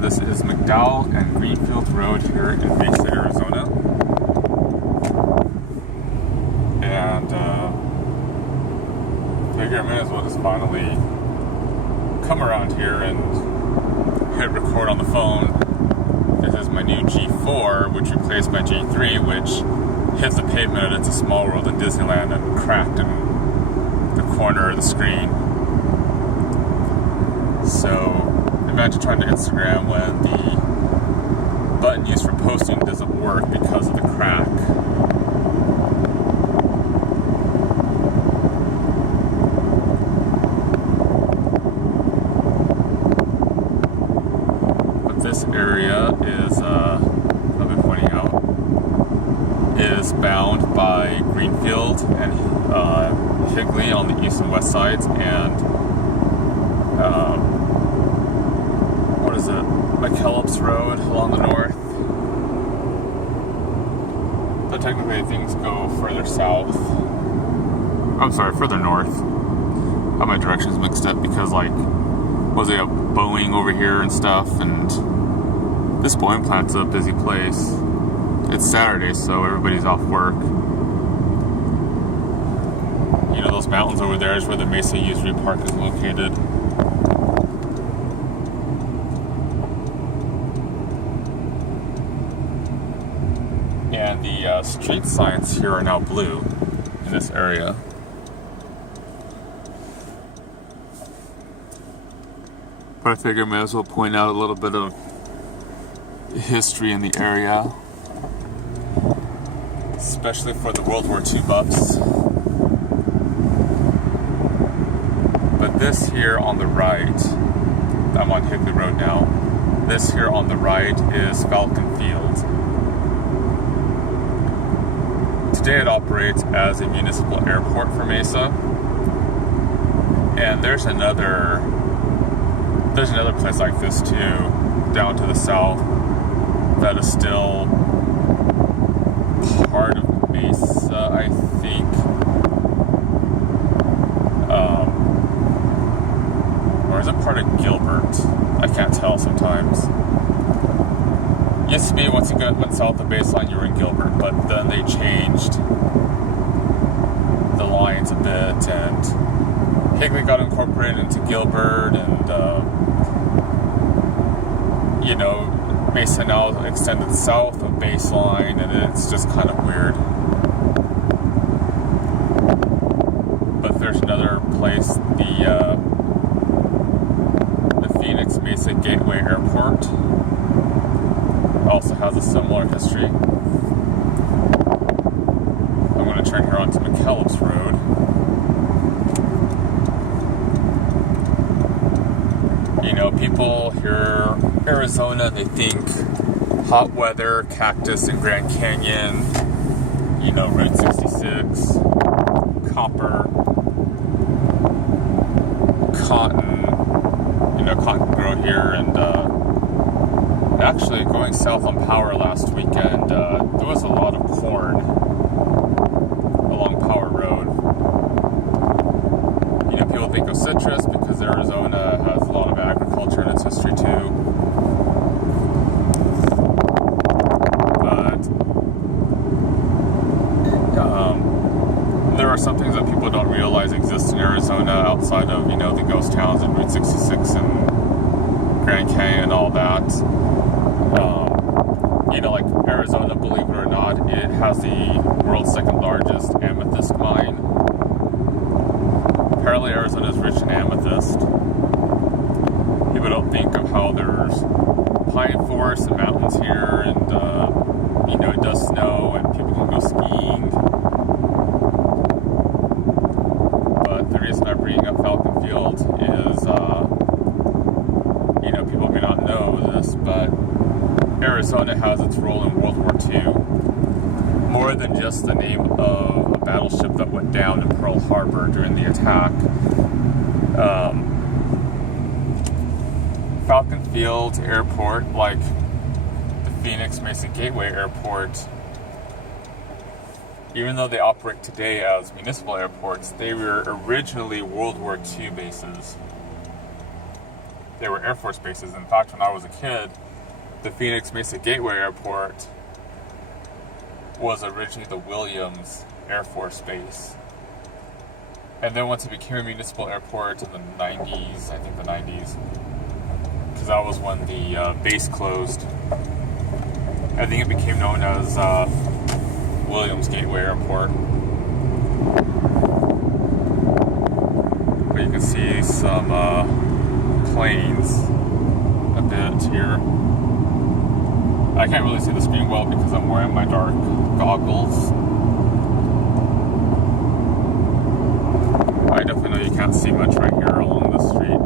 This is McDowell and Greenfield Road here in Mesa, Arizona. And figure I may as well just finally come around here and hit record on the phone. This is my new G4, which replaced my G3, which hit the pavement at It's a Small World in Disneyland and cracked in the corner of the screen. So imagine trying to Instagram when the button used for posting doesn't work because of the crack. But this area is, I've been pointing out, is bound by Greenfield and Higley on the east and west sides, and McKellips Road along the north. But technically things go further south. I'm sorry, further north. I have my directions mixed up because was it a Boeing over here and stuff, and this Boeing plant's a busy place. It's Saturday, so everybody's off work. You know, those mountains over there is where the Mesa U3 Park is located. And the street signs here are now blue in this area. But I figure I may as well point out a little bit of history in the area, especially for the World War II buffs. But this here on the right, I'm on Higley Road now, this here on the right is Falcon Field. Today it operates as a municipal airport for Mesa, and there's another place like this too, down to the south, that is still part of Mesa, I think, or is it part of Gilbert? I can't tell sometimes. Used to be once you went south of baseline, you were in Gilbert, but then they changed the lines a bit, and Higley got incorporated into Gilbert, and Mesa now extended south of baseline, and it's just kind of weird. But there's another place, the Phoenix Mesa Gateway Airport also has a similar history. I'm going to turn here onto McKellips Road. You know, people here in Arizona, they think hot weather, cactus in Grand Canyon, Route 66, copper, cotton, cotton can grow here, and actually, going south on Power last weekend, there was a lot of corn along Power Road. People think of citrus because Arizona has a lot of agriculture in its history too. But there are some things that people don't realize exist in Arizona outside of, the ghost towns and Route 66 and Grand Canyon and all that. Like Arizona, believe it or not, it has the world's second largest amethyst mine. Apparently Arizona is rich in amethyst. People don't think of how there's pine forests and mountains here, and it does snow and people can go skiing. But the reason I'm bringing up Falcon Field is, people may not know this, but Arizona has its role in World War II, more than just the name of a battleship that went down in Pearl Harbor during the attack. Falcon Field Airport, like the Phoenix Mesa Gateway Airport, even though they operate today as municipal airports, they were originally World War II bases. they were Air Force bases. In fact, when I was a kid, the Phoenix Mesa Gateway Airport was originally the Williams Air Force Base. And then once it became a municipal airport in the 90s, I think the 90s, because that was when the base closed, I think it became known as Williams Gateway Airport. But you can see some planes a bit here. I can't really see the screen well because I'm wearing my dark goggles. I definitely know you can't see much right here along the street.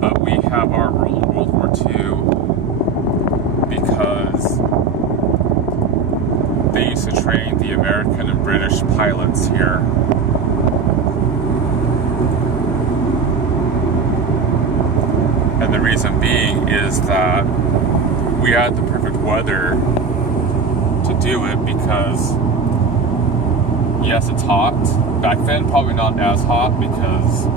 But we have our role in World War II because they used to train the American and British pilots here. And the reason being is that we had the perfect weather to do it because, yes, it's hot. Back then, probably not as hot because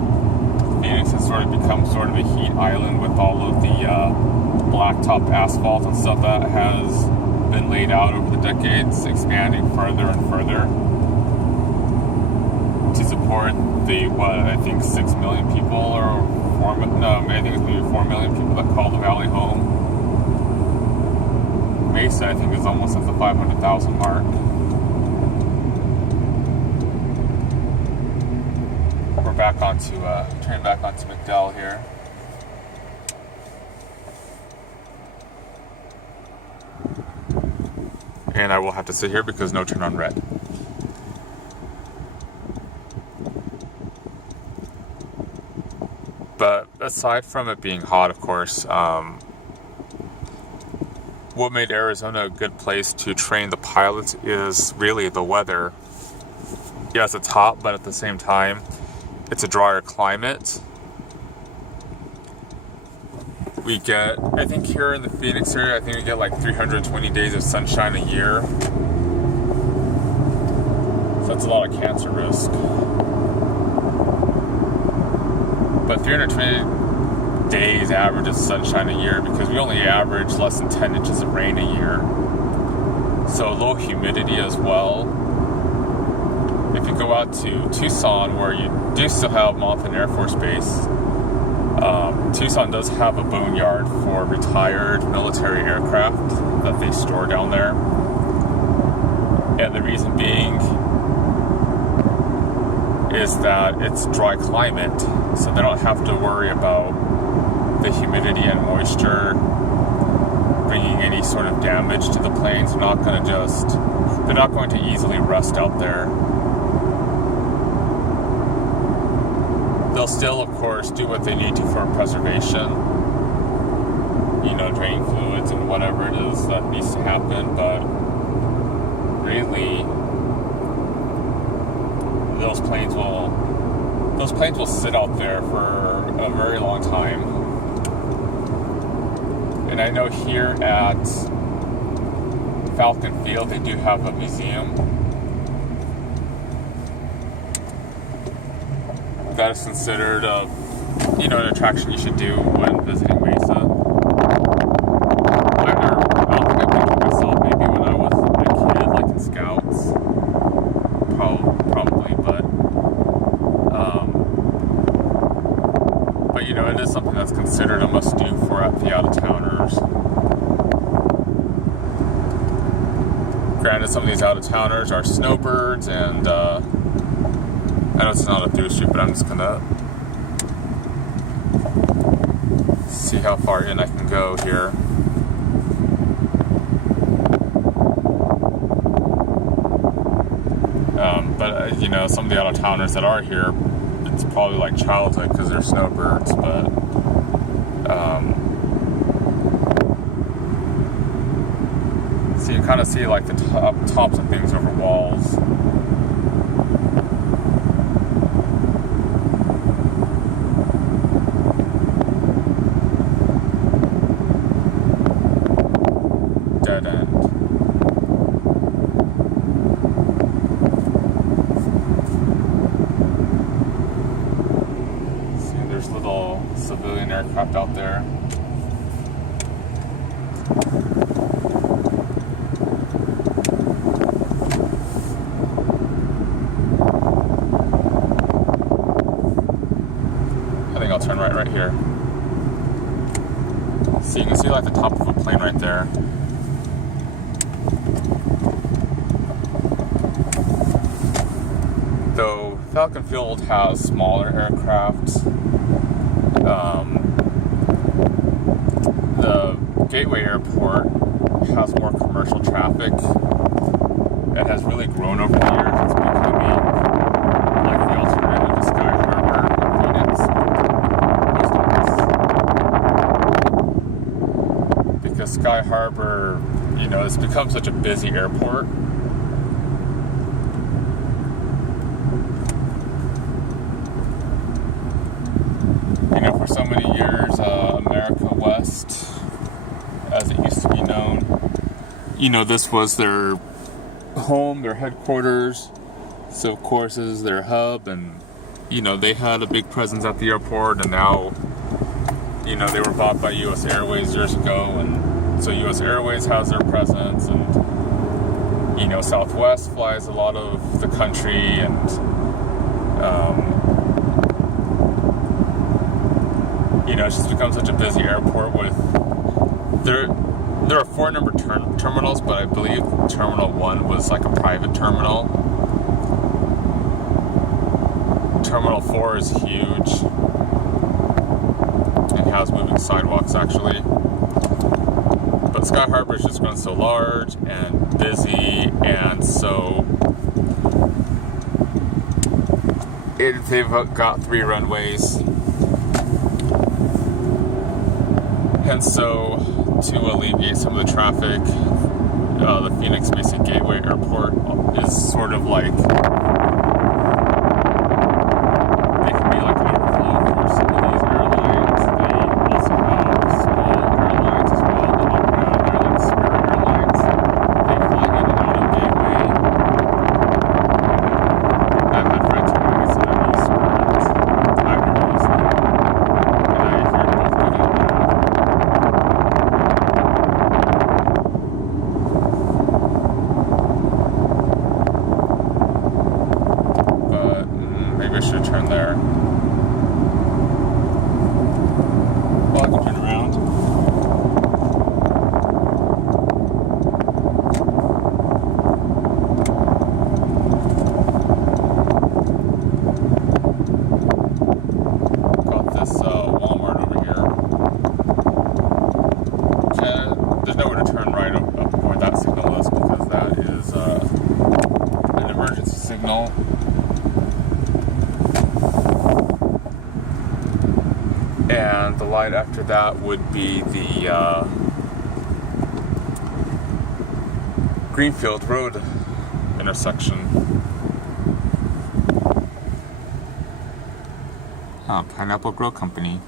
Phoenix has sort of become sort of a heat island with all of the blacktop asphalt and stuff that has been laid out over the decades, expanding further and further to support the, I think 6 million people or I think it's maybe 4 million people that call the valley home. Mesa, I think, is almost at the 500,000 mark. We're back onto, turning back onto McDowell here. And I will have to sit here because no turn on red. But aside from it being hot, of course, what made Arizona a good place to train the pilots is really the weather. Yes, it's hot, but at the same time, it's a drier climate. We get, I think here in the Phoenix area, I think we get like 320 days of sunshine a year. So that's a lot of cancer risk. But 320 days average of sunshine a year because we only average less than 10 inches of rain a year. So low humidity as well. If you go out to Tucson, where you do still have Monthan Air Force Base, Tucson does have a boneyard for retired military aircraft that they store down there. And the reason being is that it's dry climate, so they don't have to worry about the humidity and moisture bringing any sort of damage to the planes. They're not going to easily rust out there. They'll still, of course, do what they need to for preservation, drain fluids and whatever it is that needs to happen, but really, those planes will sit out there for a very long time. And I know here at Falcon Field they do have a museum that is considered an attraction you should do when visiting Mesa. I don't think I've been to myself, maybe when I was a kid, like in Scouts, probably, but it is something that's considered a must-do for the out-of-towners. Granted, some of these out-of-towners are snowbirds, and I know it's not a through street, but I'm just gonna see how far in I can go here. But some of the out-of-towners that are here, it's probably like childhood because they're snowbirds, but so you kind of see like the tops of things over walls. Dead end. aircraft out there. I think I'll turn right here. So you can see like the top of a plane right there. Though Falcon Field has smaller aircraft, the Gateway Airport has more commercial traffic. It has really grown over the years. It's becoming like the alternative to Sky Harbor in Phoenix. Because Sky Harbor, it's become such a busy airport. For so many years, America West, as it used to be known, this was their home, their headquarters, so of course this is their hub, and they had a big presence at the airport, and now they were bought by US Airways years ago, and so US Airways has their presence, and Southwest flies a lot of the country, and it's just become such a busy airport. With there are 4 number terminals, but I believe Terminal 1 was like a private terminal. Terminal 4 is huge and has moving sidewalks actually. But Sky Harbor has just grown so large and busy, and so they've got 3 runways. And so, to alleviate some of the traffic, the Phoenix Mesa Gateway Airport is sort of like, they can be like an overflow for some of these airlines. They also have small airlines as well that operate out there, like Spirit Airlines. They fly in and out of Gateway. I've had friends who already said I've used Spirit. I've never used them. And I hear both good and bad. Maybe I should turn there. Well, I can turn around. Got this Walmart over here. There's nowhere to turn right up where that signal is, because that is an emergency signal. And the light after that would be the Greenfield Road intersection. Pineapple Grill Company.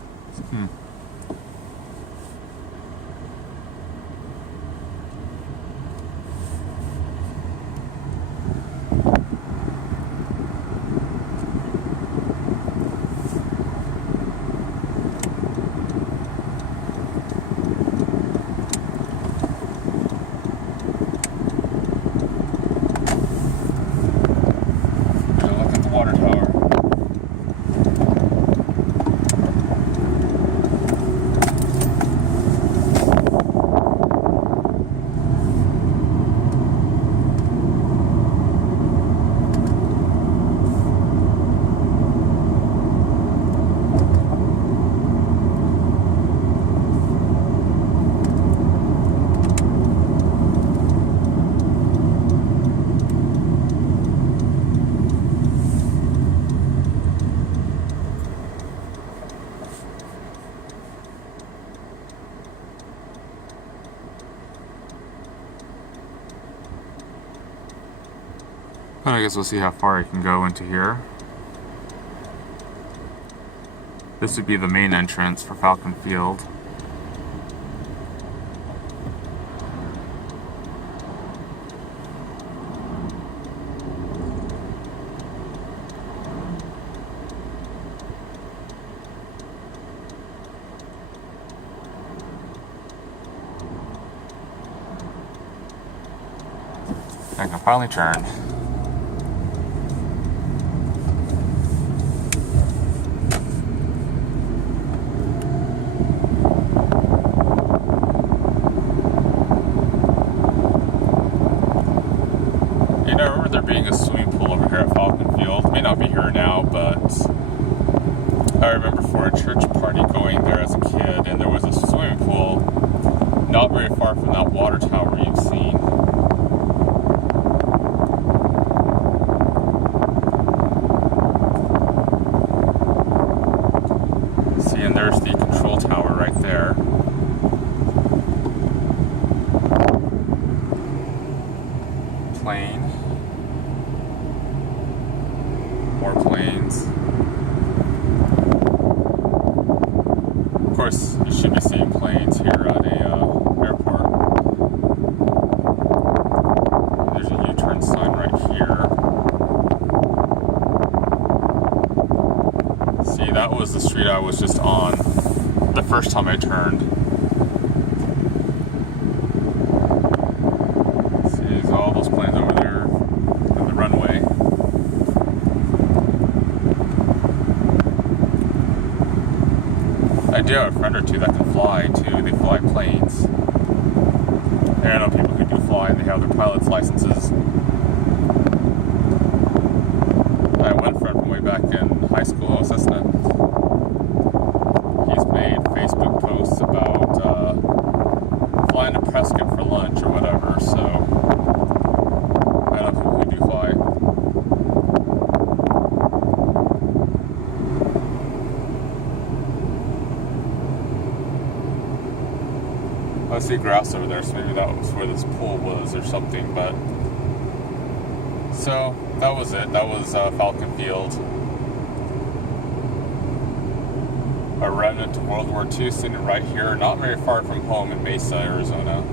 But I guess we'll see how far I can go into here. This would be the main entrance for Falcon Field. I can finally turn. You know, I remember there being a swimming pool over here at Falcon Field. It may not be here now, but I remember for a church party going there as a kid, and there was a swimming pool not very far from that water tower you've seen. See, and there's the control tower right there. Plane. More planes. Of course, you should be seeing planes here at a airport. There's a U-turn sign right here. See, that was the street I was just on the first time I turned. See, there's all those planes over there on the runway. I do have a friend or two that can fly too. They fly planes. And I know people who do fly and they have their pilot's licenses. I have one friend from way back in high school, Cessna. He's made Facebook posts about flying to Prescott for lunch or whatever, so I know people who do fly. I see grass over there, so maybe that was where this pool was or something, but so that was it. That was Falcon Field. A remnant of World War II sitting right here, not very far from home in Mesa, Arizona.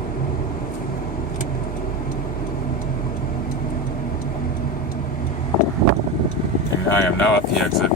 And I am now at the exit.